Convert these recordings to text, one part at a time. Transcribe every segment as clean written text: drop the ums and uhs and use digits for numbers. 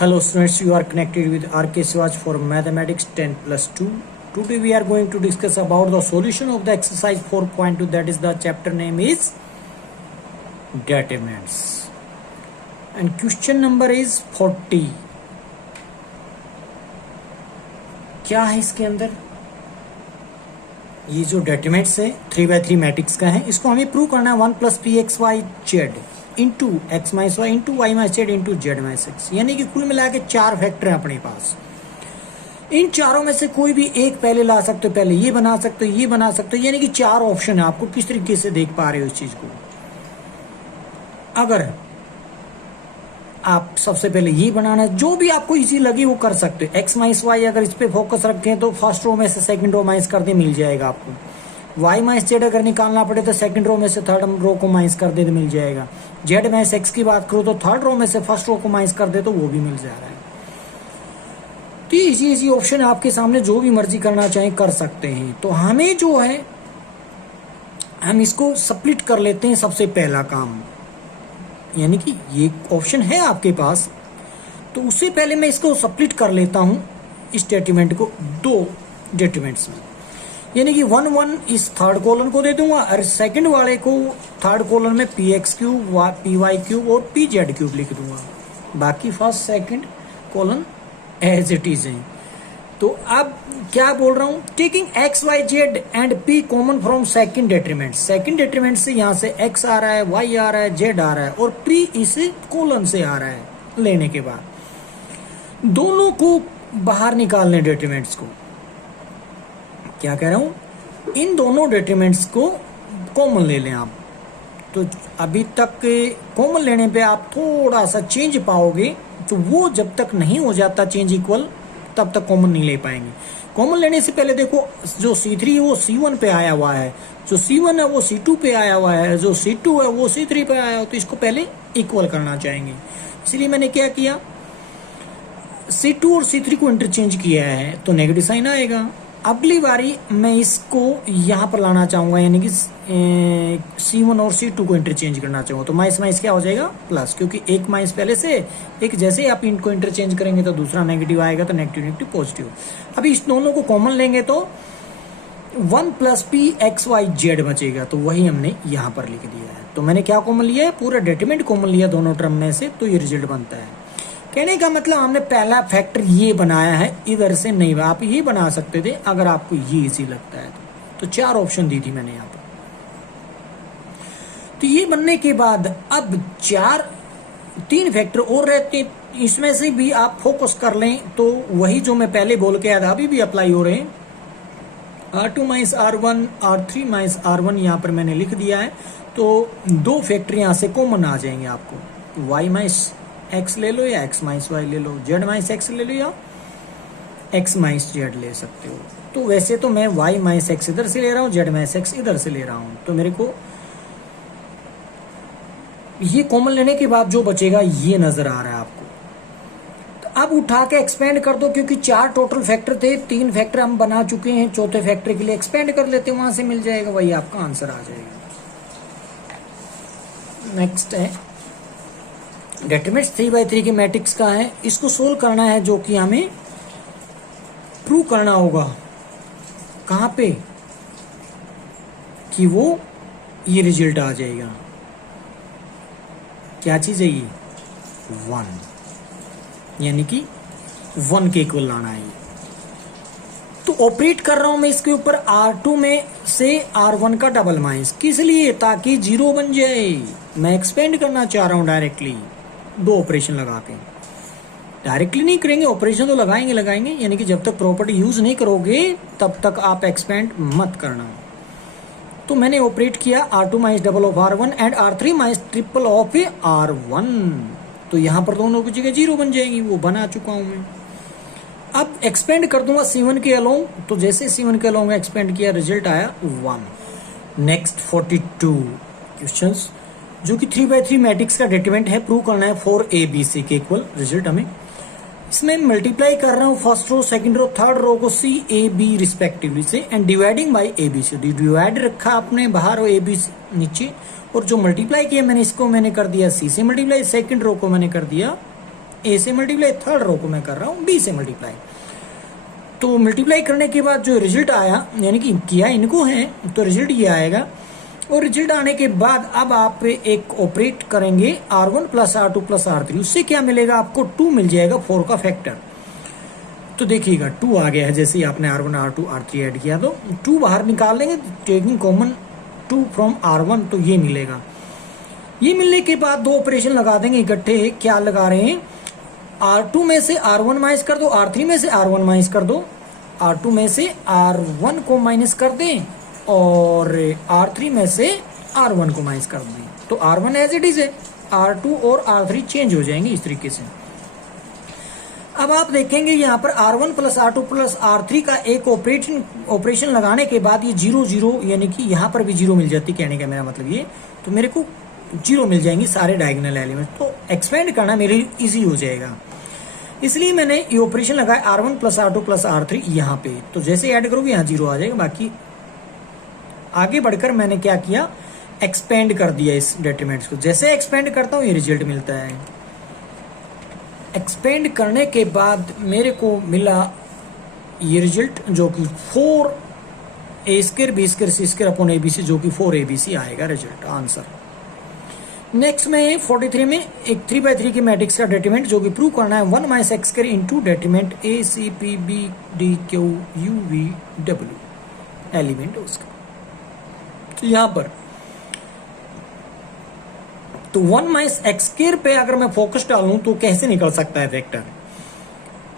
Hello students, you are connected with RK Swaj for Mathematics 10 plus 2. Today we are going to discuss about the solution of the exercise 4.2, that is the chapter name is determinants. And question number is 40. क्या है इसके अंदर? ये जो डेटरमिनेंट्स है 3x3 matrix का है, इसको हमें प्रूव करना है 1 plus P X Y Z into X minus Y into Y minus Z into Z minus X, यानी कि कुल मिला के 4 फैक्टर हैं अपने पास। इन चारों में से कोई भी एक पहले ला सकते हो, पहले ये बना सकते हो, ये बना सकते हो, यानी कि 4 ऑप्शन है। आपको किस तरीके से देख पा रहे हो इस चीज को? अगर आप सबसे पहले ये बनाना है, जो भी आपको इजी लगे वो कर सकते हो। एक्स माइनस वाई अगर इस पे फोकस रखें तो फर्स्ट रो में से सेकंड रो माइनस कर दे, मिल जाएगा आपको। वाई माइनस जेड अगर निकालना पड़े तो सेकंड रो में से थर्ड रो को माइनस कर दे तो मिल जाएगा। जेड माइनस एक्स की बात करो तो थर्ड रो में से फर्स्ट रो को माइनस कर दे तो वो भी मिल जा रहा है। तो इजी इजी ऑप्शन आपके सामने, जो भी मर्जी करना चाहें कर सकते हैं। तो हमें जो है हम इसको स्प्लिट कर लेते हैं। सबसे पहला काम, यानी कि ये ऑप्शन है आपके पास, तो उससे पहले मैं इसको स्प्लिट कर लेता हूं इस डेटरमिनेंट को 2 डेटरमिनेंट्स में, यानी कि 1 1 इस थर्ड कॉलम को दे दूंगा और सेकंड वाले को थर्ड कॉलम में P X cube, P Y cube और पी जेड क्यूब लिख दूंगा। बाकी first second column as it is है। तो अब क्या बोल रहा हूं, taking X Y Z and P common from second determinant. Second determinant से यहां से एक्स आ रहा है, वाई आ रहा है, जेड आ रहा है और पी इस कॉलम से आ रहा है। लेने के बाद दोनों को बाहर निकालने, डेटरमिनेंट्स को। क्या कह रहा हूं, इन दोनों डेटरमिनेंट्स को कॉमन ले लें आप। तो अभी तक कॉमन लेने पे आप थोड़ा सा चेंज पाओगे, तो वो जब तक नहीं हो जाता चेंज इक्वल तब तक कॉमन नहीं ले पाएंगे। कॉमन लेने से पहले देखो, जो C3 है वो C1 पे आया हुआ है, जो C1 है वो C2 पे आया हुआ है, जो C2 है वो C3 पे आया हुआ है। तो इसको पहले इक्वल करना चाहेंगे, इसलिए मैंने क्या किया, C2 और C3 को इंटरचेंज किया है तो नेगेटिव साइन आएगा। अगली बारी मैं इसको यहां पर लाना चाहूंगा, यानी कि C1 और C2 को इंटरचेंज करना चाहूंगा, तो माइनस माइनस क्या हो जाएगा प्लस, क्योंकि एक माइनस पहले से एक, जैसे ही आप इनको इंटरचेंज करेंगे तो दूसरा नेगेटिव आएगा, तो नेगेटिव नेगेटिव पॉजिटिव। अभी इस दोनों को कॉमन लेंगे तो 1 plus P X Y Z बचेगा, तो वही हमने यहां पर लिख दिया है। तो मैंने क्या कॉमन लिया है, पूरा डेटरमिनेंट कॉमन लिया दोनों टर्म में से, तो ये रिजल्ट बनता है। कहने का मतलब हमने पहला फैक्टर ये बनाया है, इधर से नहीं, आप ये बना सकते थे अगर आपको ये इजी लगता है तो 4 ऑप्शन दी थी मैंने यहाँ पर। तो ये बनने के बाद अब 3 फैक्टर और रहते हैं, इसमें से भी आप फोकस कर लें तो वही जो मैं पहले बोल के आया था अभी भी अप्लाई हो रहे हैं। R2 minus R1, R3 minus R1 यहाँ पर मैंने लिख दिया है। तो 2 फैक्टर यहाँ से कॉमन आ जाएंगे आपको, y माइनस एक्स ले लो या एक्स माइनस वाई ले लो, जेड माइनस एक्स ले लो या एक्स माइनस जेड ले सकते हो। तो वैसे तो मैं वाई माइनस एक्स इधर से ले रहा हूँ, जेड माइनस एक्स इधर से ले रहा हूँ, तो मेरे को ये कॉमन लेने के बाद जो बचेगा ये नजर आ रहा है आपको। तो अब उठा के एक्सपेंड कर दो, क्योंकि 4 टोटल फैक्टर थे, 3 फैक्टर हम बना चुके हैं, चौथे फैक्टर के लिए एक्सपेंड कर लेते हैं, वहां से मिल जाएगा, वही आपका आंसर आ जाएगा। नेक्स्ट है डेटरमिनेंट्स 3x3 के मैट्रिक्स का है, इसको सोल्व करना है, जो कि हमें प्रूव करना होगा कहां पे कि वो ये रिजल्ट आ जाएगा। क्या चीज है ये, 1, यानी कि 1 के इक्वल लाना है। तो ऑपरेट कर रहा हूं मैं इसके ऊपर R2 में से R1 का डबल माइनस, किस लिए, ताकि 0 बन जाए। मैं एक्सपेंड करना चाह रहा हूं डायरेक्टली, 2 ऑपरेशन लगा के। डायरेक्टली नहीं करेंगे, ऑपरेशन तो लगाएंगे, यानी कि जब तक प्रॉपर्टी यूज नहीं करोगे तब तक आप एक्सपेंड मत करना। तो मैंने ऑपरेट किया R2 minus double of R1 and R3 minus triple of R1, तो यहां पर दोनों की जगह 0 बन जाएगी, वो बना चुका हूं मैं। अब एक्सपेंड कर दूंगा C1 के अलोंग, तो जैसे C1 के अलोंग एक्सपेंड किया, रिजल्ट आया 1। नेक्स्ट 42 क्वेश्चंस, जो कि 3x3 मैट्रिक्स का डेटरमिनेंट है, प्रूव करना है 4ABC के इक्वल। रिजल्ट हमें इसमें मल्टीप्लाई कर रहा हूं first row, second row, third row को CAB रिस्पेक्टिवली से and dividing by ABCD। Divide रखा आपने बाहर और AB नीचे, और जो मल्टीप्लाई किया मैंने, इसको मैंने कर दिया C से मल्टीप्लाई, सेकंड रो को मैंने कर दिया ए से मल्टीप्लाई, थर्ड रो को मैं कर रहा हूँ बी से मल्टीप्लाई। तो मल्टीप्लाई करने के बाद जो रिजल्ट आया, यानी कि किया इनको है, तो रिजल्ट ये आएगा। और रिजल्ट आने के बाद अब आप एक ऑपरेट करेंगे R1 plus R2 plus R3, उससे क्या मिलेगा आपको, 2 मिल जाएगा, 4 का फैक्टर। तो देखिएगा 2 आ गया है, जैसे ही आपने R1 R2 R3 ऐड किया तो 2 बाहर निकाल लेंगे, टेकिंग कॉमन 2 फ्रॉम R1, तो ये मिलेगा। ये मिलने के बाद दो ऑपरेशन लगा देंगे इकट्ठे। क्या लगा रहे हैं, R2 में से R1 माइनस कर दो, R3 में से R1 माइनस कर दो, R2 में से R1 को माइनस कर दें और R3 में से R1 को माइनस कर दें, तो R1 एज इट इज है, R2 और R3 चेंज हो जाएंगे इस तरीके से। अब आप देखेंगे यहाँ पर R1 plus R2 plus R3 का एक ऑपरेशन लगाने के बाद ये 0 0, यानी कि यहाँ पर भी 0 मिल जाती, कहने का मेरा मतलब ये, तो मेरे को 0 मिल जाएंगी सारे डायगोनल एलिमेंट, तो एक्सपेंड करना मेरे लिए ईजी हो जाएगा। इसलिए मैंने ये ऑपरेशन लगाया R1 plus R2 plus R3 यहाँ पे, तो जैसे ऐड करोगे यहाँ 0 आ जाएगा। बाकी आगे बढ़कर मैंने क्या किया, एक्सपेंड कर दिया इस डेटरमिनेंट्स को। जैसे एक्सपेंड करता हूँ ये रिजल्ट मिलता है। एक्सपेंड करने के बाद मेरे को मिला ये रिजल्ट, जो कि 4a² b² c² upon abc, जो कि 4abc आएगा रिजल्ट आंसर। नेक्स्ट में 43 में एक 3x3 की मैट्रिक्स का डेटरमिनेंट, जो कि प्रूव करना है 1 minus x² into determinant a c p b d q u v w element उसका। तो यहां पर तो 1 माइनस x² पे अगर मैं फोकस डालूं तो कैसे निकल सकता है वेक्टर,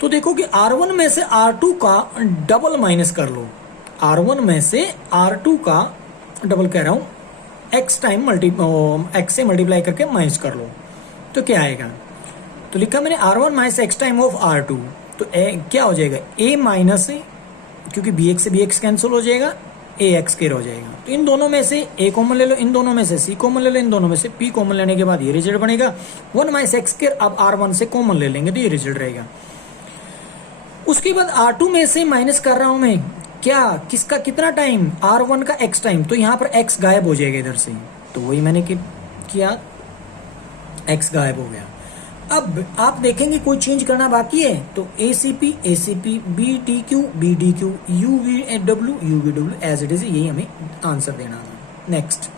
तो देखो कि R1 में से R2 का डबल माइनस कर लो, R1 में से R2 का डबल कह रहा हूं, x टाइम x से मल्टीप्लाई करके माइनस कर लो, तो क्या आएगा, तो लिखा मैंने R1 minus x time of R2, तो क्या हो जाएगा, a माइनस, क्योंकि bx से bx कैंसिल हो जाएगा, ax² हो जाएगा। तो इन दोनों में से a कॉमन ले लो, इन दोनों में से c कॉमन ले लो, इन दोनों में से p कॉमन लेने के बाद ये रिजल्ट बनेगा। 1 माइनस x², अब R1 से कॉमन ले लेंगे तो ये रिजल्ट रहेगा। उसके बाद R2 में से माइनस कर रहा हूं मैं, क्या किसका कितना टाइम, R1 का x टाइम, तो यहां पर x गायब हो जाएगा इधर से, तो वही मैंने किया, x गायब हो गया। अब आप देखेंगे कोई चेंज करना बाकी है, तो ACP BDQ BDQ UVW as it is, यही हमें आंसर देना था। Next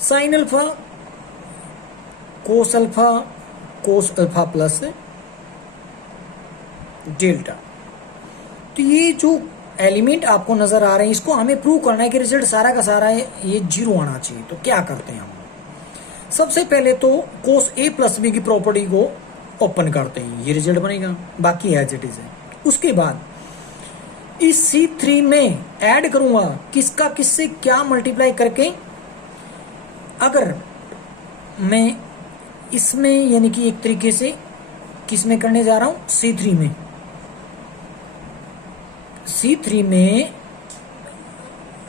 sine alpha cos alpha plus delta, तो ये जो एलिमेंट आपको नजर आ रहे हैं, इसको हमें प्रूव करना है कि रिजल्ट सारा का सारा है ये 0 आना चाहिए। तो क्या करते हैं हम, सबसे पहले तो कोस A प्लस B की प्रॉपर्टी को ओपन करते हैं, ये रिजल्ट बनेगा, बाकी एज इट इज है। उसके बाद इस C3 में ऐड करूंगा किसका किससे क्या मल्टीप्लाई करके, अगर मैं इसमें यानी कि एक तरीके से किस में करने जा रहा हूं, C3 में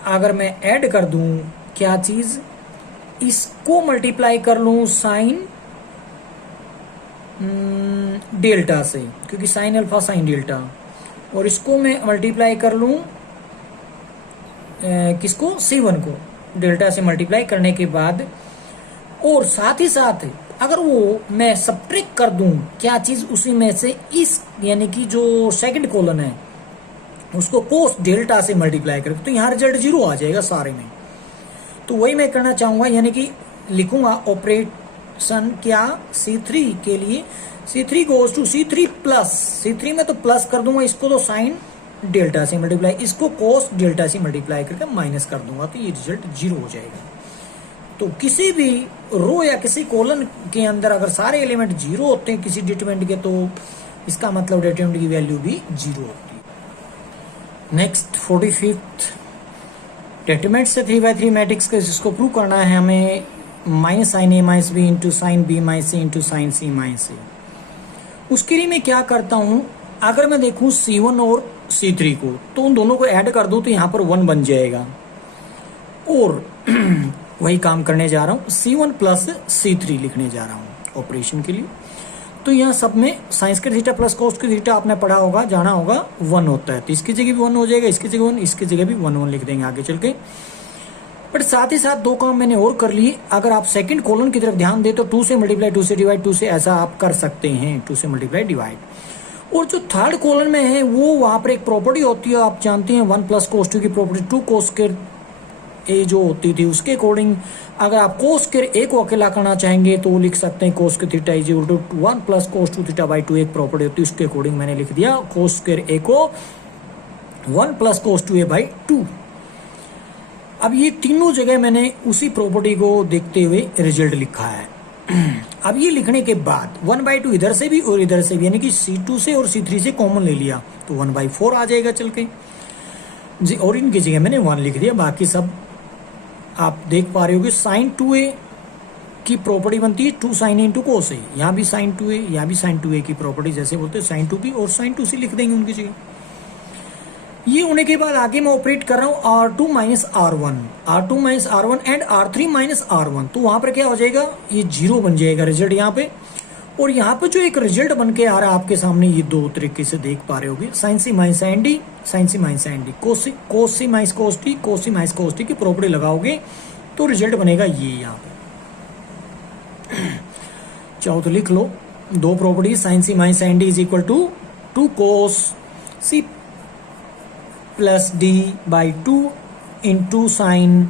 अगर मैं ऐड कर दूं क्या चीज, इसको मल्टीप्लाई कर लूं साइन डेल्टा से, क्योंकि साइन अल्फा साइन डेल्टा, और इसको मैं मल्टीप्लाई कर लूं किसको, C1 को डेल्टा से मल्टीप्लाई करने के बाद, और साथ ही साथ अगर वो मैं सब्ट्रैक्ट कर दूं क्या चीज उसी में से, इस यानी कि जो सेकंड कॉलन है उसको कोस डेल्टा से मल्टीप्लाई करके, तो यहाँ रिजल्ट 0 आ जाएगा सारे में। तो वही मैं करना चाहूंगा, यानी कि लिखूंगा ऑपरेशन क्या C3 के लिए, C3 goes to C3 plus, C3 में तो प्लस कर दूंगा इसको, तो साइन डेल्टा से मल्टीप्लाई, इसको कोस डेल्टा से मल्टीप्लाई करके माइनस कर दूंगा, तो ये रिजल्ट 0 हो जाएगा। तो किसी भी रो या किसी कॉलम के अंदर अगर सारे एलिमेंट 0 होते हैं किसी डिटरमिनेंट के, तो इसका मतलब डिटरमिनेंट की वैल्यू भी 0 होती है। नेक्स्ट 45th डेटरमिनेंट से 3x3 मैट्रिक्स का जिसको प्रूव करना है हमें, minus sine A minus B into sine B minus C into sine C minus A। उसके लिए मैं क्या करता हूं, अगर मैं देखूं C1 और C3 को, तो उन दोनों को ऐड कर दूं तो यहां पर 1 बन जाएगा, और वही काम करने जा रहा हूं, C1 प्लस C3 लिखने जा रहा हूं ऑपरेशन के लिए। तो यहाँ सब में sine square theta plus cos square theta आपने पढ़ा होगा, जाना होगा, 1 होता है, तो इसकी जगह भी 1 हो जाएगा, इसकी जगह 1, इसकी जगह भी 1 1 लिख देंगे आगे चल के। बट साथ ही साथ दो काम मैंने और कर लिए। अगर आप सेकंड कॉलम की तरफ ध्यान दें तो 2 से मल्टीप्लाई 2 से डिवाइड 2 से ऐसा आप कर सकते हैं, 2 से मल्टीप्लाई डिवाइड। और जो थर्ड कॉलम में है वो वहां पर एक प्रॉपर्टी होती है, आप जानते हैं 1 प्लस कोस टू की प्रॉपर्टी, 2 कोस स्क्वायर ए जो होती थी उसके अकॉर्डिंग अगर आप कोस स्क्वायर ए को अकेला करना चाहेंगे तो लिख सकते हैं cos square theta is equal to 1 plus cos two theta by 2 एक प्रॉपर्टी होती है, उसके अकॉर्डिंग मैंने लिख दिया कोस स्क्वायर ए को 1 plus cos two A by 2। अब ये तीनों जगह मैंने उसी प्रॉपर्टी को देखते हुए रिजल्ट लिखा है। अब ये लिखने के बाद 1/2 इधर से भी और इधर से भी, यानी कि C2 से और C3 से कॉमन ले लिया तो 1/4 आ जाएगा चल के जी। और इनकी जगह मैंने 1 लिख दिया, बाकी सब आप देख पा रहे होगे। साइन 2a की प्रॉपर्टी बनती है 2 साइन इंटू कोस ए, यहाँ भी साइन 2a यहाँ भी साइन 2a की प्रॉपर्टी जैसे बोलते हैं साइन 2b और साइन 2c लिख देंगे उनकी जगह। ये होने के बाद आगे मैं ऑपरेट कर रहा हूँ R2 minus R1 and R3 minus R1, तो वहां पर क्या हो जाएगा, ये 0 बन जाएगा रिजल्ट यहाँ पे। और यहाँ पे जो एक रिजल्ट बन के आ रहा है आपके सामने, ये दो तरीके से देख पा रहे होगे, sign C minus sine D, sign C minus sine D, कोस सी माइनस कोस टी, कोस सी माइनस कोस टी की प्रॉपर्टी लगाओगे तो रिजल्ट बनेगा ये यहाँ पे। चाहो तो लिख लो दो property, sine C minus sine D is equal to 2 cos C plus D by 2 into sine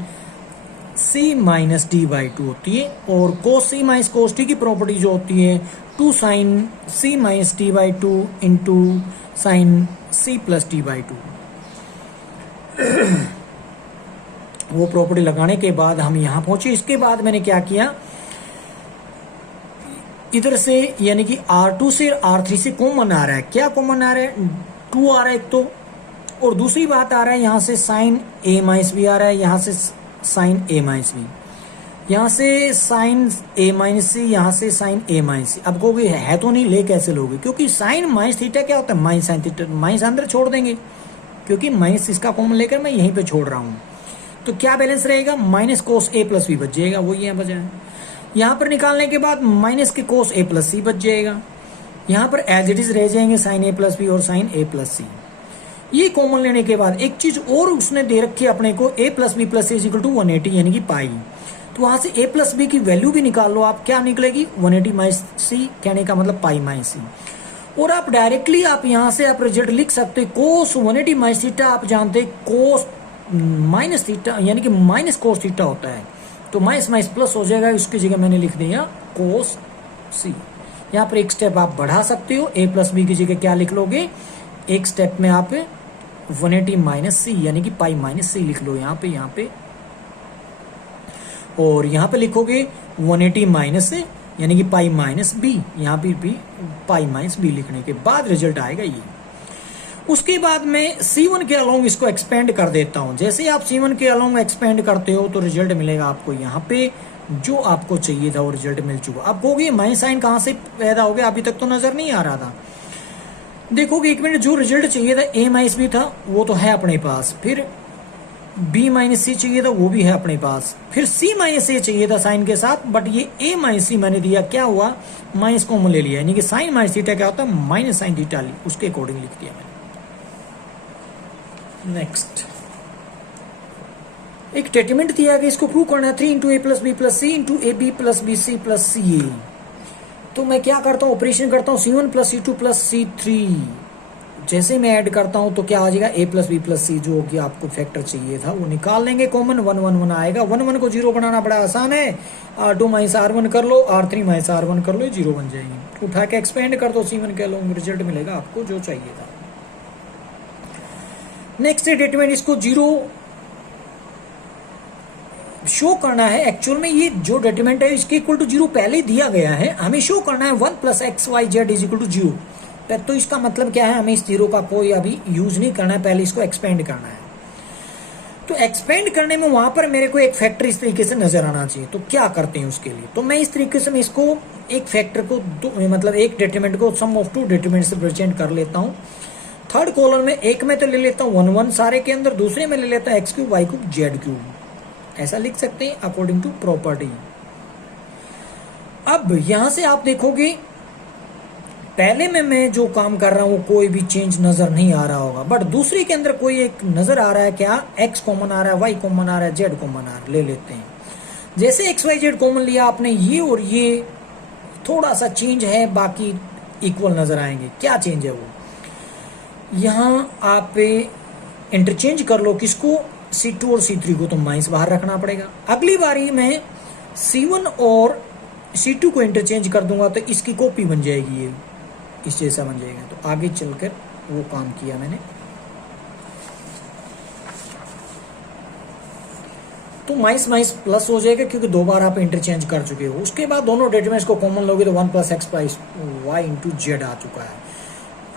C minus D by 2 होती है। और cos C minus cos T की प्रॉपर्टी जो होती है 2 sine C minus D by 2 into sine C plus D by 2। वो property लगाने के बाद हम यहां पहुंचे। इसके बाद मैंने क्या किया, इधर से यानी कि R2 से R3 से कॉमन आ रहा है, क्या कॉमन आ रहा है, 2 आ रहा है एक तो, और दूसरी बात आ रहा है यहाँ से साइन ए माइनस बी आ रहा है, यहाँ से साइन ए माइनस बी, यहाँ से साइन ए माइनस सी, यहाँ से साइन ए माइनस सी। अब कहोगे है तो नहीं, ले कैसे लोगे, क्योंकि साइन माइनस थीटा क्या होता है, माइनस साइन थीटा, माइनस अंदर छोड़ देंगे क्योंकि माइनस इसका कॉमन लेकर मैं यहीं पे छोड़ रहा हूँ, तो क्या बैलेंस रहेगा, माइनस कोस ए प्लस बी बच जाएगा, वो यहाँ बचा है। यहाँ पर निकालने के बाद माइनस के कोस ए प्लस सी बच जाएगा, यहाँ पर एज इट इज रह जाएंगे साइन ए प्लस बी और साइन ए प्लस सी। ये कॉमन लेने के बाद एक चीज और उसने दे रखी है अपने को, a plus B plus C equal to 180 यानी कि पाई, तो वहां से a प्लस बी की वैल्यू भी निकाल लो आप, क्या निकलेगी 180 माइनस सी, कहने का मतलब पाई माइनस सी। और आप डायरेक्टली आप यहां से आप रिजल्ट लिख सकते हैं, कोस 180 माइनस थीटा आप जानते हैं कोस माइनस थीटा यानी कि माइनस कोस थीटा होता है, तो माइनस माइनस प्लस हो जाएगा, उसकी जगह मैंने लिख दिया कोस सी। यहाँ पर एक स्टेप आप बढ़ा सकते हो, a प्लस बी की जगह क्या लिख लोगे, एक स्टेप में आप 180 माइनस सी यानी कि पाई माइनस सी लिख लो यहाँ पे, और यहाँ पे लिखोगे 180 माइनस से यानी कि पाई माइनस बी, यहाँ पे भी पाई माइनस बी लिखने के बाद रिजल्ट आएगा ये। उसके बाद मैं C1 के अलोंग इसको एक्सपेंड कर देता हूँ। जैसे आप C1 के अलोंग एक्सपेंड करते हो तो रिजल्ट मिलेगा आपको यहाँ पे, जो आपको चाहिए था वो रिजल्ट मिल चुका। अब कहोगे माइनस साइन कहाँ से पैदा हो गया, अभी तक तो नजर नहीं आ रहा था। देखोगे एक मिनट, जो रिजल्ट चाहिए था a माइनस बी था वो तो है अपने पास, फिर b माइनस सी चाहिए था वो भी है अपने पास, फिर c माइनस ए चाहिए था साइन के साथ, बट ये a माइनस सी मैंने दिया, क्या हुआ माइनस कॉमन ले लिया, यानी कि साइन माइनस थीटा क्या होता है माइनस साइन थीटा, उसके अकॉर्डिंग लिख दिया मैंने। नेक्स्ट एक स्टेटमेंट दिया गया, इसको प्रूव करना है 3 into A plus B plus C into A B plus B C plus C A. तो मैं क्या करता हूँ, ऑपरेशन करता हूँ C1 plus C2 plus C3, जैसे मैं ऐड करता हूँ तो क्या आ जाएगा a प्लस बी प्लस सी, जो कि आपको फैक्टर चाहिए था वो निकाल लेंगे कॉमन, 1 1 1 आएगा। 1 1 को 0 बनाना बड़ा आसान है, R2 माइनस R1 कर लो, R3 माइनस R1 कर लो, 0 बन जाएंगे। उठा के एक्सपेंड कर दो C1 के अलोंग, रिजल्ट मिलेगा आपको जो चाहिए था। नेक्स्ट स्टेटमेंट, इसको 0 शो करना है। एक्चुअल में ये जो डिटरमिनेंट है इसके इक्वल टू 0 पहले ही दिया गया है, हमें शो करना है 1 plus X Y Z is equal to 0। तो इसका मतलब क्या है, हमें इस 0 का कोई अभी यूज नहीं करना है, पहले इसको एक्सपेंड करना है। तो एक्सपेंड करने में वहां पर मेरे को एक फैक्टर इस तरीके से नजर आना चाहिए, तो क्या करते हैं उसके लिए, तो मैं इस तरीके से मैं इसको एक फैक्टर को मतलब एक डिटरमिनेंट को सम ऑफ 2 डिटरमिनेंट से प्रेजेंट कर लेता हूँ। थर्ड कॉलम में एक में तो ले लेता हूँ 1 1 सारे के अंदर, दूसरे में ले लेता हूँ X cube Y cube Z cube, ऐसा लिख सकते हैं अकॉर्डिंग टू प्रॉपर्टी। अब यहां से आप देखोगे पहले में मैं जो काम कर रहा हूँ कोई भी चेंज नजर नहीं आ रहा होगा, बट दूसरी के अंदर कोई एक नजर आ रहा है। क्या? x कॉमन आ रहा है, y कॉमन आ रहा है, z कॉमन आ रहा है। ले लेते हैं, जैसे x y z कॉमन लिया आपने, ये और ये थोड़ा सा चेंज है, बाकी इक्वल नजर आएंगे। क्या चेंज है वो? यहाँ आप इंटरचेंज कर लो किसको? C2 और C3 को तो माइनस बाहर रखना पड़ेगा। अगली बारी मैं C1 और C2 को इंटरचेंज कर दूंगा तो इसकी कॉपी बन जाएगी, ये इस जैसा बन जाएगा। तो आगे चलकर वो काम किया मैंने, तो माइनस माइनस प्लस हो जाएगा क्योंकि दो बार आप इंटरचेंज कर चुके हो। उसके बाद दोनों डेटाबेस को कॉमन लोगे तो 1 + x + y × z आ चुका है।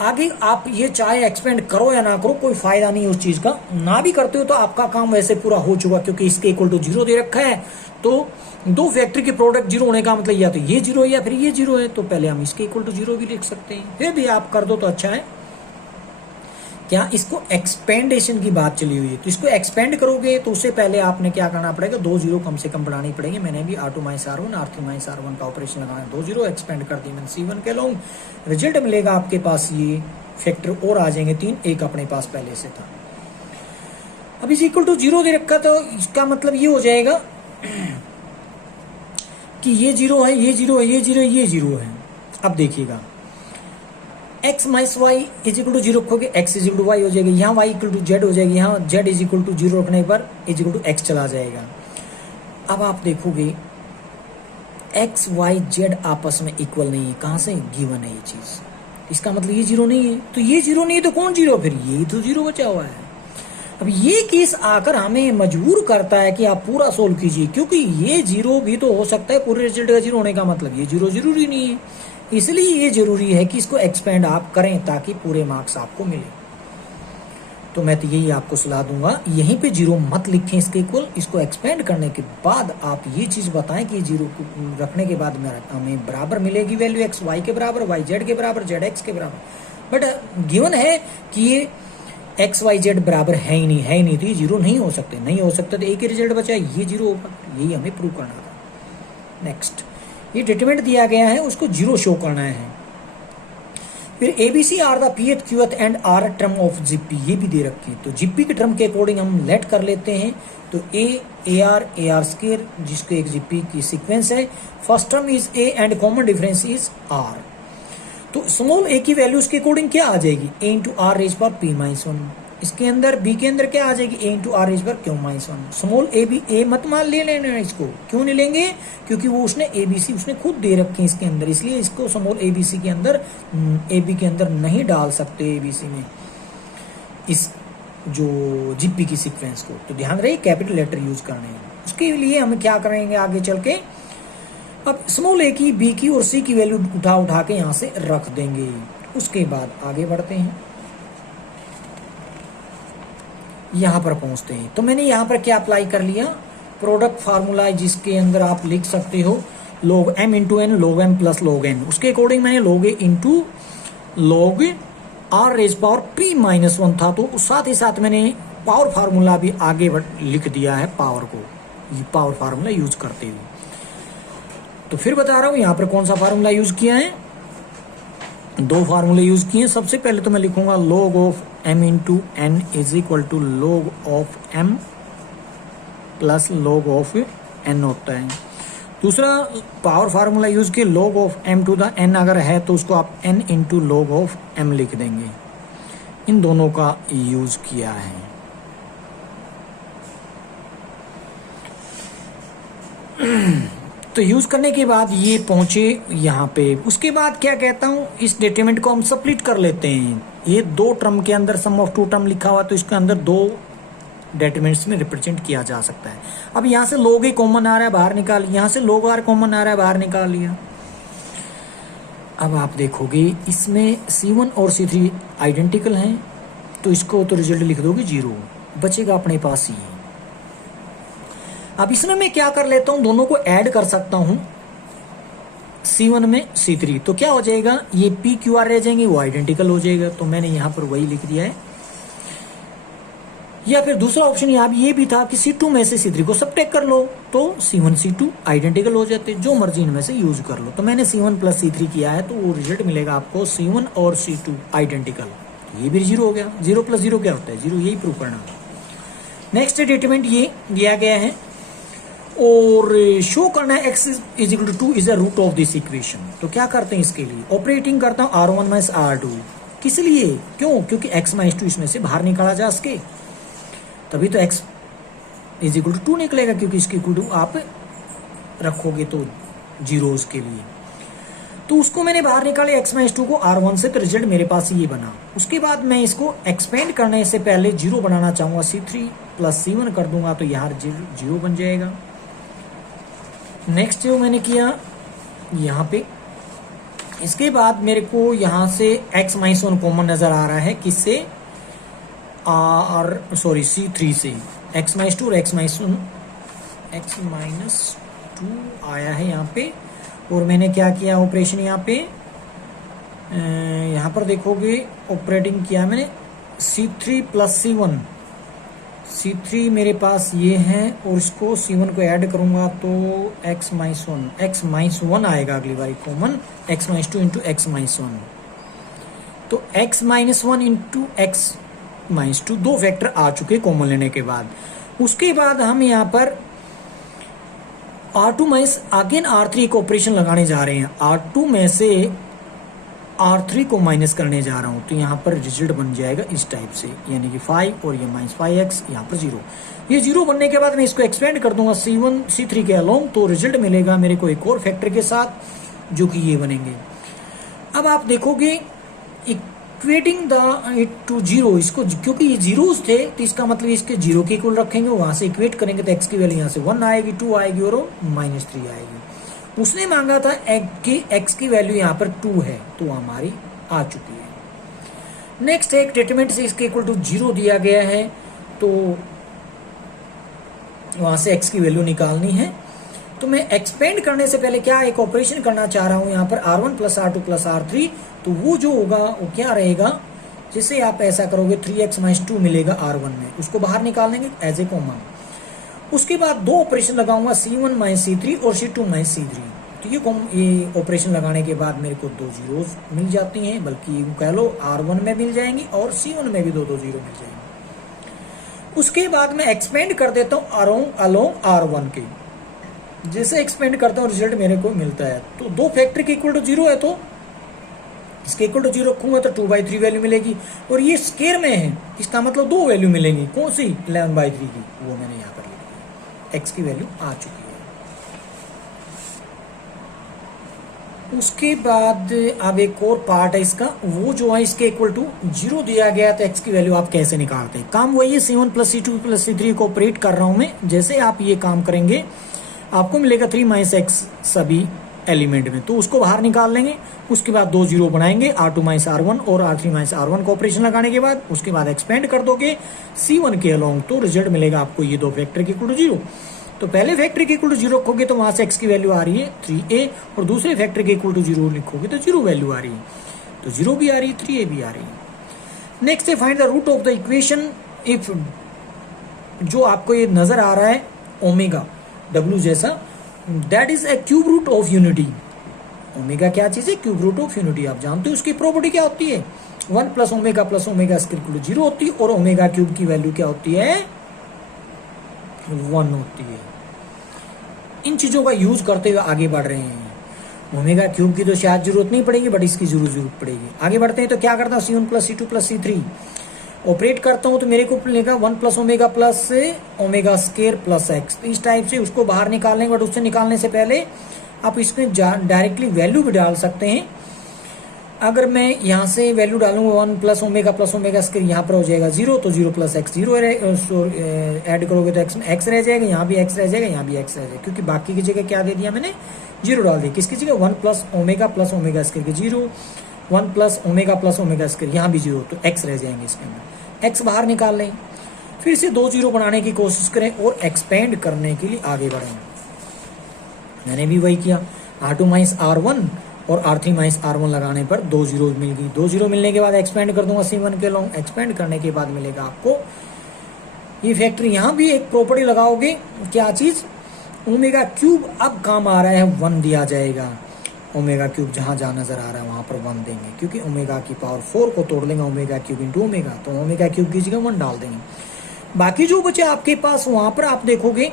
आगे आप ये चाहे एक्सपेंड करो या ना करो, कोई फायदा नहीं उस चीज का। ना भी करते हो तो आपका काम वैसे पूरा हो चुका, क्योंकि इसके इक्वल टू 0 दे रखा है। तो दो फैक्टर की प्रोडक्ट 0 होने का मतलब या तो ये 0 है या फिर ये 0 है, तो पहले हम इसके इक्वल टू 0 भी लिख सकते हैं। फिर भी आप कर दो तो अच्छा है। क्या? इसको एक्सपेंडेशन की बात चली हुई है, तो इसको एक्सपेंड करोगे तो उससे पहले आपने क्या करना पड़ेगा? 2 0 कम से कम बढ़ानी पड़ेगी। मैंने भी R2 - R1 R3 - R1 का ऑपरेशन लगाना, 2 0 एक्सपेंड कर दी मैंने C1 के लॉन्ग। रिजल्ट मिलेगा आपके पास, ये फैक्टर और आ जाएंगे 3, एक अपने पास पहले से था। अब इस इक्वल टू 0 दे रखा, तो इसका मतलब ये हो जाएगा कि ये 0 है, ये 0 है, ये 0 है, ये 0 है। अब देखिएगा, x - y = 0 रखोगे, x = y हो जाएगा, यहाँ y = z हो जाएगी, यहाँ z = 0 रखने पर = x चला जाएगा। अब आप देखोगे x y z आपस में इक्वल नहीं है। कहाँ से? गिवन है ये चीज। इसका मतलब ये 0 नहीं है, तो ये 0 नहीं है तो कौन 0? फिर ये तो 0 बचा हुआ है। अब ये केस आकर हमें मजबूर करता है कि आप पूरा सोल्व कीजिए, क्योंकि ये 0 भी तो हो सकता है, पूरे रिजल्ट का 0 होने का मतलब ये 0 जरूरी नहीं है। इसलिए ये जरूरी है कि इसको एक्सपेंड आप करें ताकि पूरे मार्क्स आपको मिले। तो मैं तो यही आपको सलाह दूंगा, यहीं पे 0 मत लिखें इसके इक्वल। इसको एक्सपेंड करने के बाद आप ये चीज बताएं कि 0 रखने के बाद हमें बराबर मिलेगी वैल्यू, x y के बराबर, y z के बराबर, z x के बराबर। बट गिवन है कि ये x y z बराबर है ही नहीं, तो ये 0 नहीं हो सकते। तो एक ही रिजल्ट बचा, ये 0 होगा। यही हमें प्रूव करना था। नेक्स्ट, ये डिटरमिनेंट दिया गया है, उसको 0 शो करना है। फिर ABC are the pth qth and R term of GP, ये भी दे रखी है। तो जीपी के टर्म के अकॉर्डिंग हम लेट कर लेते हैं। तो AR स्क्वायर, जिसको एक जीपी की सीक्वेंस है। First term is A and common difference is R। तो स्मॉल a की वैल्यू उसके अकॉर्डिंग क्या आ जाएगी? A × R⁻p−1। इसके अंदर b के अंदर क्या आ जाएगी? A × R⁻q−1। स्मॉल a मत मान ले लेना इसको। क्यों नहीं लेंगे? क्योंकि वो उसने ABC उसने खुद दे रखे हैं इसके अंदर, इसलिए इसको स्मॉल ABC के अंदर, AB के अंदर नहीं डाल सकते ABC में इस जो जीपी की सीक्वेंस को। तो ध्यान रहे कैपिटल लेटर यूज करने हैं। उसके लिए हम क्या करेंगे आगे चल के? अब स्मॉल a की, b की और c की वैल्यू उठा के यहां से रख देंगे। उसके बाद आगे बढ़ते हैं, यहां पर पहुंचते हैं। तो मैंने यहां पर क्या अप्लाई कर लिया? प्रोडक्ट फार्मूला, जिसके अंदर आप लिख सकते हो log m × n log m + log n। उसके अकॉर्डिंग मैंने log a × log R⁻p−1 था, तो साथ ही साथ मैंने पावर फार्मूला भी आगे लिख दिया है, पावर को, ये पावर फार्मूला यूज करते हुए। तो फिर बता रहा हूं यहां पर कौन सा फार्मूला यूज किया है। 2 फार्मूले यूज किए। सबसे पहले तो मैं लिखूंगा log of m × n = log of m + log of n होता है। दूसरा पावर फार्मूला यूज किया, log of m to the n अगर है तो उसको आप n × log of m लिख देंगे। इन दोनों का यूज किया है। तो यूज करने के बाद ये पहुंचे यहाँ पे। उसके बाद क्या कहता हूं, इस डिटरमिनेंट को हम स्प्लिट कर लेते हैं। ये 2 टर्म के अंदर सम ऑफ 2 टर्म लिखा हुआ, तो इसके अंदर 2 डिटरमिनेंट्स में रिप्रेजेंट किया जा सकता है। अब यहाँ से log a कॉमन आ रहा है, बाहर निकाल, यहाँ से log r कॉमन आ रहा है, बाहर निकाल लिया। अब आप देखोगे इसमें C1 और C3 आइडेंटिकल हैं, तो इसको तो रिजल्ट लिख दोगे 0, बचेगा अपने पास C। अब इसमें मैं क्या कर लेता हूं, दोनों को ऐड कर सकता हूं C1 में C3, तो क्या हो जाएगा? ये P Q R रह जाएंगे, वो आइडेंटिकल हो जाएगा। तो मैंने यहां पर वही लिख दिया है या फिर दूसरा ऑप्शन यहाँ ये भी था कि C2 में से C3 को सबट्रैक्ट कर लो तो C1 C2 आइडेंटिकल हो जाते, जो मर्जी इनमें से यूज कर लो। तो मैंने C1 प्लस C3 किया है तो वो रिजल्ट मिलेगा आपको C1 और C2 आइडेंटिकल। ये भी 0 हो गया। 0 प्लस 0 क्या होता है? 0। यही प्रूव करना। नेक्स्ट स्टेटमेंट ये दिया गया है और शो करना है x is equal to 2 is the root of this equation. तो क्या करते हैं इसके लिए? ऑपरेटिंग करता हूं R1 माइनस R2। किस लिए? क्यों? क्योंकि x माइनस 2 इसमें से बाहर निकाला जा सके, तभी तो x इज इक्वल टू 2 निकलेगा, क्योंकि इसके इक्वल टू आप रखोगे तो जीरोस के लिए। तो उसको मैंने बाहर निकाले x माइनस 2 को R1 से, तो रिजल्ट मेरे पास ये बना। उसके बाद मैं इसको एक्सपेंड करने से पहले 0 बनाना चाहूंगा, C3 प्लस C1 कर दूंगा तो यहाँ 0 बन जाएगा। नेक्स्ट जो मैंने किया यहाँ पे, इसके बाद मेरे को यहाँ से x माइनस 1 कॉमन नजर आ रहा है, किससे? C3 से। x माइनस 2 और x माइनस 2 आया है यहाँ पे। और मैंने क्या किया ऑपरेशन यहाँ पे, यहाँ पर देखोगे ऑपरेटिंग किया मैंने C3 प्लस C1। C3 मेरे पास ये है और इसको C1 को ऐड करूंगा तो x माइनस 1 आएगा अगली बारी common, x minus 2 into x minus 1। तो x minus 1 into x minus 2 दो फैक्टर आ चुके कॉमन लेने के बाद। उसके बाद हम यहाँ पर R2 माइनस अगेन R3 को ऑपरेशन लगाने जा रहे हैं। R2 में से R3 को माइनस करने जा रहा हूं, तो यहाँ पर रिजल्ट बन जाएगा इस टाइप से, यानी कि 5 और ये माइनस 5x, यहाँ पर 0। ये 0 बनने के बाद मैं इसको एक्सपेंड कर दूंगा C1 C3 के अलोंग, तो रिजल्ट मिलेगा मेरे को एक और फैक्टर के साथ, जो कि ये बनेंगे। अब आप देखोगे इक्वेटिंग द इट टू 0, इसको क्योंकि ये जीरोस थे तो इसका मतलब इसके 0 के इक्वल रखेंगे, वहां से इक्वेट करेंगे तो x की वैल्यू यहाँ से 1 आएगी, 2 आएगी और माइनस 3 आएगी। उसने मांगा था x की वैल्यू यहाँ पर 2 है, तो हमारी आ चुकी है। नेक्स्ट एक स्टेटमेंट से इसके इक्वल टू 0 दिया गया है, तो वहां से x की वैल्यू निकालनी है। तो मैं एक्सपेंड करने से पहले क्या एक ऑपरेशन करना चाह रहा हूं यहाँ पर R1 plus R2 plus R3, तो वो जो होगा वो क्या रहेगा, जिसे आप ऐसा करोगे 3x माइनस 2 मिलेगा R1 में, उसको बाहर निकाल देंगे एज ए कॉमन। उसके बाद दो ऑपरेशन लगाऊंगा C1 माइनस C3 और C2 माइनस C3। तो ये ऑपरेशन लगाने के बाद मेरे को 2 जीरोस मिल जाती हैं, बल्कि कह लो R1 में मिल जाएंगी और C1 में भी 2 जीरो मिल जाएंगे। उसके बाद मैं एक्सपेंड कर देता हूँ अलोंग R1 के। जैसे एक्सपेंड करता हूँ रिजल्ट मेरे को मिलता है, तो दो फैक्टर के इक्वल टू 0 है, तो इसके इक्वल टू 0 रखूंगा तो 2/3 वैल्यू मिलेगी। और ये स्केयर में है, इसका मतलब 2 वैल्यू मिलेंगी। कौन सी? 11/3 की, वो मैंने यहाँ पर लिख दी। x की वैल्यू आ चुकी है। उसके बाद अब एक और पार्ट है इसका, वो जो है इसके इक्वल टू 0 दिया गया, तो x की वैल्यू आप कैसे निकालते हैं? काम वही है, C1 plus C2 plus C3 को ऑपरेट कर रहा हूं मैं। जैसे आप ये काम करेंगे आपको मिलेगा 3 माइनस x सभी एलिमेंट में, तो उसको बाहर निकाल लेंगे। उसके बाद 2 जीरो बनाएंगे, R2 माइनस R1 और R3 माइनस R1 को ऑपरेशन लगाने के बाद। उसके बाद एक्सपेंड कर दोगे C1 के अलोंग, तो रिजल्ट मिलेगा आपको ये दो फैक्टर के इक्वल टू 0। तो पहले फैक्टर के इक्वल टू 0 रखोगे तो वहां से x की वैल्यू आ रही है 3a, और दूसरे फैक्टर के इक्वल टू 0 लिखोगे तो 0 वैल्यू आ रही है, तो 0 भी आ रही है, 3a भी आ रही है। नेक्स्ट है find the root of the equation if, जो आपको ये नजर आ रहा है ओमेगा W जैसा, that is a cube root of unity. Omega क्या चीज है? Cube root of unity. आप जानते हो उसकी प्रॉपर्टी क्या होती है? 1 plus omega square equal to 0 होती है, और ओमेगा क्यूब की वैल्यू क्या होती है? 1 होती है। इन चीजों का यूज करते हुए आगे बढ़ रहे हैं। ओमेगा क्यूब की तो शायद जरूरत नहीं पड़ेगी, बट इसकी जरूरत पड़ेगी। आगे बढ़ते हैं तो क्या करता हूँ, C1 plus C2 plus C3 operate करता हूं, तो मेरे को मिलेगा 1 plus omega plus omega square plus x। तो इस टाइप से उसको बाहर निकालेंगे, बट उससे निकालने से पहले आप इसमें डायरेक्टली वैल्यू भी डाल सकते हैं। अगर मैं यहाँ से वैल्यू डालूंगा 1 प्लस ओमेगा स्क्वायर, यहाँ पर हो जाएगा 0, तो 0 प्लस x 0 ऐड करोगे तो x रह जाएगा, यहाँ भी x रह जाएगा, यहाँ भी x रह जाएगा, क्योंकि बाकी की जगह क्या दे दिया मैंने? 0 डाल दिया। किसकी जगह? 1 प्लस ओमेगा स्क्वायर के 0, 1 प्लस ओमेगा स्क्वायर, यहाँ भी 0, तो x रह जाएंगे इसके अंदर। x बाहर निकाल लें, फिर से 2 जीरो बनाने की कोशिश करें और एक्सपेंड करने के लिए आगे बढ़ें। मैंने भी वही किया, R2 माइनस R1 और R3 माइनस R1 लगाने पर 2 जीरो मिल गई। 2 जीरो मिलने के बाद एक्सपेंड कर दूंगा C1 के लॉन्ग। एक्सपेंड करने के बाद मिलेगा आपको ये फैक्टर यहाँ भी एक प्रॉपर्टी लगाओगे, क्या चीज, ओमेगा क्यूब अब काम आ रहा है 1 दिया जाएगा, ओमेगा क्यूब जहां जहां नजर आ रहा है वहां पर 1 देंगे, क्योंकि ओमेगा की पावर 4 को तोड़ लेंगे ओमेगा क्यूब इंटू ओमेगा, तो ओमेगा क्यूब की जगह 1 डाल देंगे। बाकी जो बचे आपके पास वहां पर आप देखोगे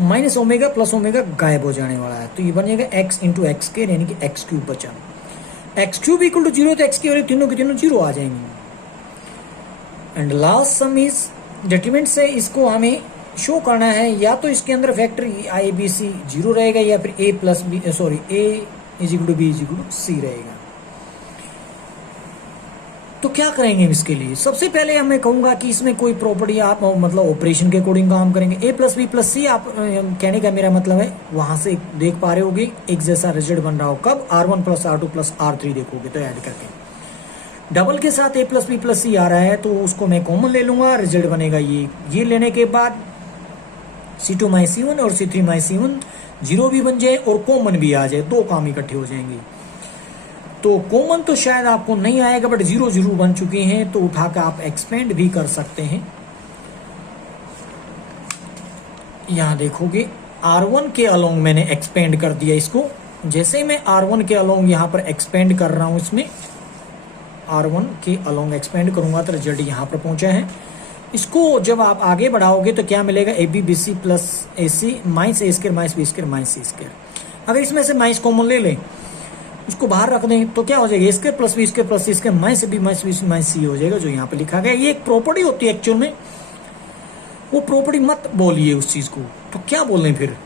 माइनस ओमेगा प्लस ओमेगा गायब हो जाने वाला है, तो ये बनेगा एक्स इंटू एक्स के, यानी कि एक्स क्यूब बचा, एक्स क्यूब इक्वल टू 0, तो एक्स की वैल्यू तीनों के तीनों 0 आ जाएंगे। And last some is determinant से इसको हमें शो करना है, या तो इसके अंदर फैक्टर आई बी सी 0 रहेगा, या फिर A plus B sorry A is equal to B is equal to C रहेगा। तो क्या करेंगे इसके लिए, सबसे पहले मैं कहूंगा कि इसमें कोई प्रॉपर्टी आप मतलब ऑपरेशन के अकॉर्डिंग काम करेंगे। ए प्लस बी प्लस सी, आप कहने का मेरा मतलब है वहां से देख पा रहे होगे एक जैसा रिजल्ट बन रहा हो, कब R1 plus R2 plus R3 देखोगे तो ऐड करके। डबल के साथ ए प्लस बी प्लस सी आ रहा है तो उसको मैं कॉमन ले लूंगा, रिजल्ट बनेगा ये लेने के बाद C2 माइनस C1 और C3 माइनस C1 0 भी बन जाए और कॉमन भी आ जाए, दो काम इकट्ठे हो जाएंगे। तो कॉमन तो शायद आपको नहीं आएगा, बट 0 0 बन चुके हैं, तो उठाकर आप एक्सपेंड भी कर सकते हैं। यहां देखोगे R1 के अलोंग मैंने एक्सपेंड कर दिया इसको, जैसे मैं R1 के अलोंग यहां पर एक्सपेंड कर रहा हूं, इसमें R1 के अलोंग एक्सपेंड करूंगा तो रिजल्ट यहां पर पहुंचा है। इसको जब आप आगे बढ़ाओगे तो क्या मिलेगा, A B B C plus A C minus A square minus B square minus C square. अगर इसमें से माइनस कॉमन ले लें, उसको बाहर रख दें, तो क्या हो जाएगा, A square plus B square plus C square minus B minus B minus C हो जाएगा, जो यहाँ पे लिखा गया। ये एक प्रॉपर्टी होती है एक्चुअल में, वो प्रॉपर्टी मत बोलिए उस चीज को, तो क्या बोलें फिर।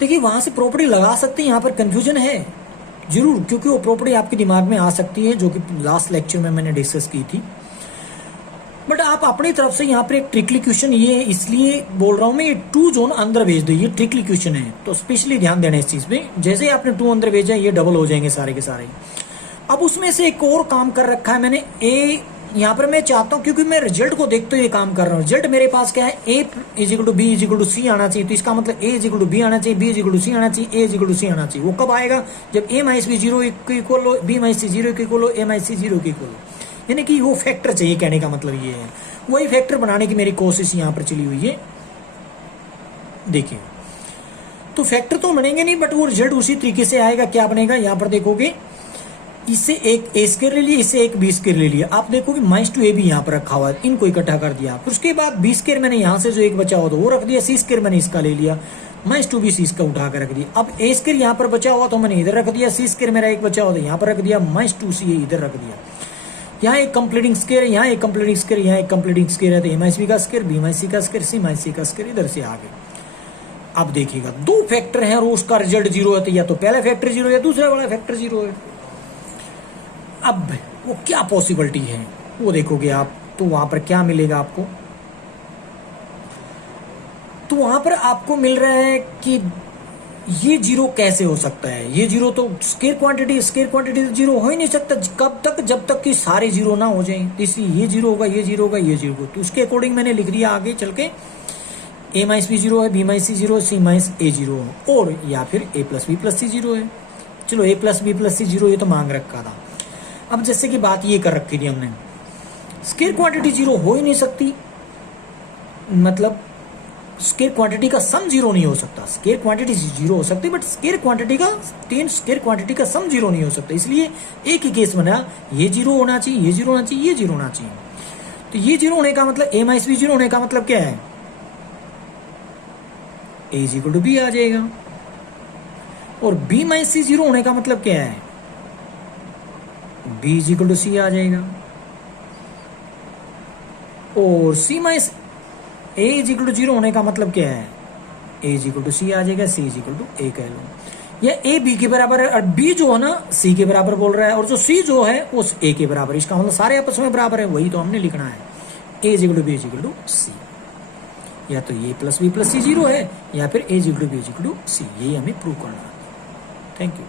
देखिए वहां से प्रॉपर्टी लगा सकते हैं, यहाँ पर कंफ्यूजन है जरूर, क्योंकि वो प्रॉपर्टी आपके दिमाग में आ सकती है, जो कि लास्ट लेक्चर में मैंने डिस्कस की थी। बट आप अपनी तरफ से यहाँ पर एक ट्रिकली क्वेश्चन, ये इसलिए बोल रहा हूं मैं, ये 2 जोन अंदर भेज दो, ये ट्रिकली क्वेश्चन है, तो स्पेशली ध्यान देना इस चीज पे। जैसे ही आपने 2 अंदर भेजा, ये डबल हो जाएंगे सारे के सारे। अब उसमें से एक और काम कर रखा है मैंने, ए यहाँ पर मैं चाहता हूं, क्योंकि मैं रिजल्ट को देखते हुए काम कर रहा हूँ। रिजल्ट मेरे पास क्या है, A is equal to B is equal to C आना चाहिए, तो इसका मतलब A is equal to B आना चाहिए, B is equal to C आना चाहिए, A is equal to C आना चाहिए। वो कब आएगा, जब ए माइनस बी 0 इक्वल हो, बी माइनस सी 0 इक्वल हो, ए माइनस सी 0 इक्वल हो, यानी कि वो फैक्टर चाहिए, कहने का मतलब ये है। वही फैक्टर बनाने की मेरी कोशिश यहाँ पर चली हुई है। देखिए तो फैक्टर तो बनेंगे नहीं, बट वो रिजल्ट उसी तरीके से आएगा। क्या बनेगा, यहाँ पर देखोगे, इससे एक ए स्क्वायर ले लिया, इससे एक बी स्क्वायर ले लिया, आप देखोगे माइनस 2 ए भी यहाँ पर रखा हुआ है, इनको इकट्ठा कर दिया। फिर उसके बाद बी स्क्वायर मैंने यहाँ से जो एक बचा हुआ था वो रख दिया, सी स्क्वायर मैंने इसका ले लिया, माइनस 2 भी सी इसका उठा कर रख दिया। अब ए स्क्वायर यहाँ पर बचा हुआ तो मैंने इधर रख दिया, सी स्क्वायर मेरा एक बचा हुआ था यहाँ पर रख दिया, माइनस 2 सी इधर रख दिया। यहाँ एक कंप्लीटिंग स्क्वायर, यहाँ एक कंप्लीटिंग स्क्वायर, यहाँ एक कंप्लीटिंग स्क्वायर है, तो ए माइनस बी का स्क्वायर, बी माइनस सी का स्क्वायर, सी माइनस सी का स्क्वायर इधर से आगे। अब देखिएगा 2 फैक्टर हैं और उसका रिजल्ट 0 है, तो या तो पहला फैक्टर 0 है, दूसरा वाला फैक्टर 0 है। अब वो क्या पॉसिबिलिटी है वो देखोगे आप, तो वहां पर क्या मिलेगा आपको, तो वहां पर आपको मिल रहा है कि ये 0 कैसे हो सकता है। ये 0 तो स्केयर क्वांटिटी तो 0 हो ही नहीं सकता, कब तक, जब तक कि सारे 0 ना हो जाएं। तो इसलिए ये 0 होगा, ये 0 होगा, ये 0 होगा, तो उसके अकॉर्डिंग मैंने लिख दिया आगे चल के, ए माइनस बी 0 है, बी माइनस सी 0 है, सी माइनस ए 0 है, और या फिर ए प्लस बी प्लस सी 0 है। चलो ए प्लस बी प्लस सी 0 ये तो मांग रखा था। अब जैसे कि बात ये कर रखी थी हमने, स्केयर क्वांटिटी 0 हो ही नहीं सकती, मतलब स्केयर क्वांटिटी का सम 0 नहीं हो सकता। स्केयर क्वांटिटी 0 हो सकती है, बट स्केयर क्वांटिटी का स्केयर क्वांटिटी का सम 0 नहीं हो सकता। इसलिए एक ही केस बना, ये 0 होना चाहिए, ये 0 होना चाहिए, ये 0 होना चाहिए। तो ये 0 होने का मतलब, ए माइनस बी 0 होने का मतलब क्या है, A is equal to B आ जाएगा, और बी माइनस सी 0 होने का मतलब क्या है, B is equal to C आ जाएगा, और C minus A is equal to 0 होने का मतलब क्या है, A is equal to C आ जाएगा, C is equal to A कह लो, या ए बी के बराबर है, और बी जो है ना सी के बराबर बोल रहा है, और जो सी जो है वो ए के बराबर, इसका मतलब सारे आपस में बराबर है, वही तो हमने लिखना है, A is equal to B is equal to C. या तो ये प्लस बी प्लस सी 0 है, या फिर A is equal to B is equal to C, ये हमें प्रूव करना है। Thank you.